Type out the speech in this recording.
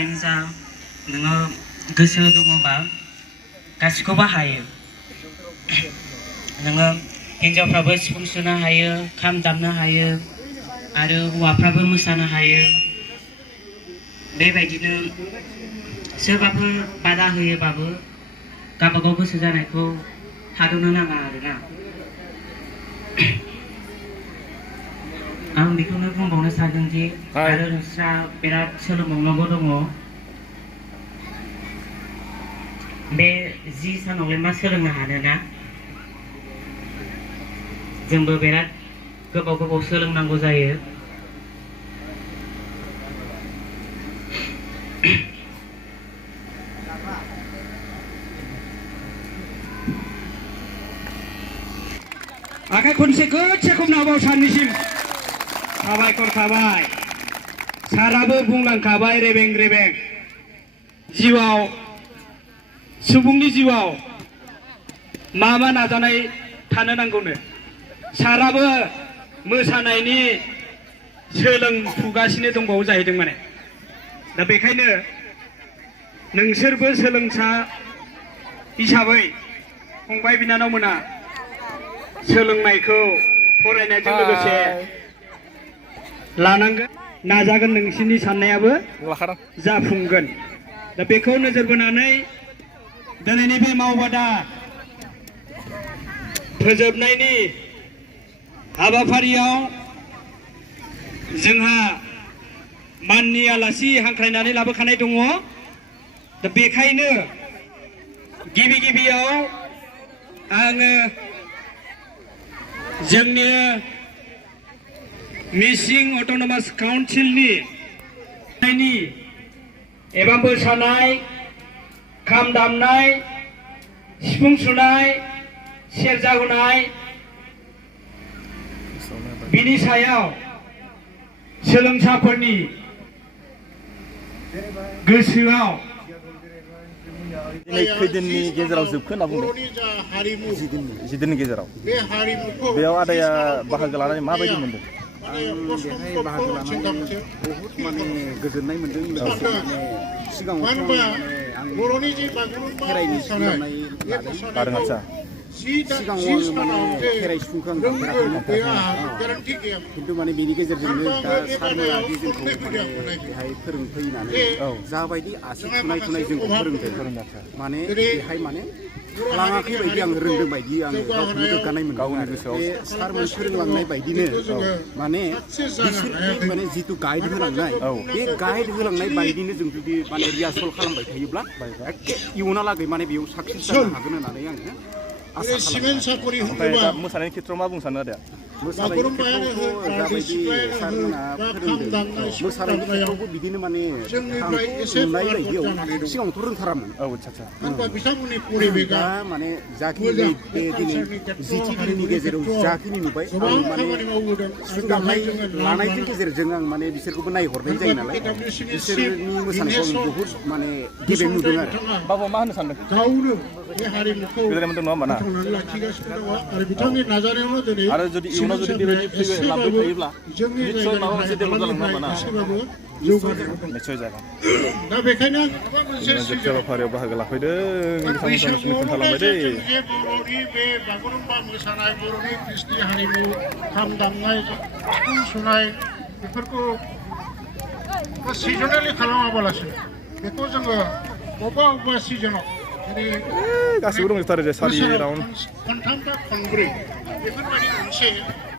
मोसानायानो जा नोङो गोसो दङबा गासिखौबो हायो नोङो हिन्जावफ्राबो सिफुं सुनो हायो खाम दामनो हायो आरो हौवाफ्राबो मोसानो हायो बेबायदिनो सोरबाफोर बादा होयोबाबो गावबागाव गोसो जानायखौ थाद'नो नाङा आरोना आं बेखौनो बुंबावनो सानदों दि आरो नोंस्रा बिराद सोलोंबावनांगौ दङ बे 10 सानावलाय मा सोलोंनो हानो ना जोंबो बिराद गोबाव सोलोंनांगौ जायो आखाइ खनसे गोसे खमनाबाव साननिसिम साबायखर थाबाय साराबो बुंलांखाबाय रेबें रेबें जिउआव सुबुंनि जिउआव मा नाजानाय थानो नांगौनो साराबो मोसानायनि सोलोंफुगासिनो दंबावो जाहैदों माने दा बेखायनो नोंसोरबो सोलोंसा हिसाबै फंबाय बिनानाव मोना सोलोंनायखौ फरायनायजों लोगोसे लानांगोन नाजागोन नोंसिनि साननायाबो जाफुंगोन दा बेखौ नोजोर बोनानै दिनैनि बे मावबादा फोजोबनायनि हाबाफारियाव जोंहा माननि आलासि हांख्रायनानै लाबोखानाय दङ दा बेखायनो गिबियाव आङो जोंनि मिसिं अट'नमास काउन्सिलनि एबा मोसानाय खाम दामनाय सिफुं सुनाय सेरजा हुनाय बिनि सायाव सोलोंसाफोरनि गोसोआव दिनै खैदिननि गेजेराव जोबखो होनना बुंदों 10 दिननि गेजेराव बेयाव आदाया बाहागो लानानै माबायदि मोनदों आं बेहाय बाहागो लानानै बहुत माने गोजोननाय मोनदों लोगोसे माने सिगाङावथ' माने आं खेराइनि सोलोंनाय लादों आदसा सिगाङाव आङो माने खेराइ सिफुंखौ आं दामफेराखैमोन खिन्थु माने बेनि गेजेरजोंनो दा सारमोना जोंखौ माने बेहाय फोरोंफैनानै जाबायदि आसि थुनाय जोंखौ फोरोंदों माने बेहाय माने लाङाखै बायदि आं रोंदों बायदि आङो गावखौनो गोग्गानाय मोनदों गावनि गोसोआव बे सारमोन फोरोंलांनाय बायदिनो माने बिसोरनि माने जिथु गाइड होलांनाय बे गाइड होलांनाय बायदिनो जों जुदि माने रिहार्सल खालामबाय थायोब्ला एखे इयुनहालागै माने बेयाव साक्सेस जानो हागोन होननानै आङो आसा खालामो ओमफ्राय दा मोसानायनि खेत्रआव मा बुंनो सानो आदाया मोसानायनि खेत्रआवथ' जाबायदि सारमोना फोरोंदों मोसानायनि खेत्रआवबो बिदिनो माने आंथ' नुनाय बायदियाव सिगाङावथ' रोंथारामोन आदसा दा माने जाखिनि बे दिनै 10 दिननि गेजेराव जाखिनि नुबाय आं माने सिफुं दामनाय लानायनि गेजेरजों आं माने बिसोरखौबो नायहरनाय जायो नालाय बिसोरनि मोसानायखौ आं बहुद माने गेबें नुदों आरो बाबु मा होननो सानदों गावनो बे हारिमुखौ गोजोननाय मोनदों नङा होमबा ना फोथांनानै लाखिगासिनो दङ आरो बिथांनि नाजानायावनो दिनै आरो जुदि इयुनाव जुदि बेबायदि लांबाय थायोब्ला जोंनि निस्सय माबा मोनसे डेभेलप जालांनो नामा ना एसेबाबो जौगानायाव दं निस्सय जागोन दा बेखायनो आं माबा मोनसे जोबथि हाबाफारियाव बाहागो लाफैदों बिथांमोनखौ खोन्थालांबाय दै जे बर'नि बे बागुरुम्बा मोसानाय बर'नि कृष्टि हारिमु खाम दामनाय सिफुं सुनाय बेफोरखौ सिजनेलि खालामाबालासिनो बेखौ जोङो अबेबा सिजनाव गासिबो दंजोबथारो जे सारि राउन्ड खनथाम बा खनब्रै बेफोरबायदि मोनसे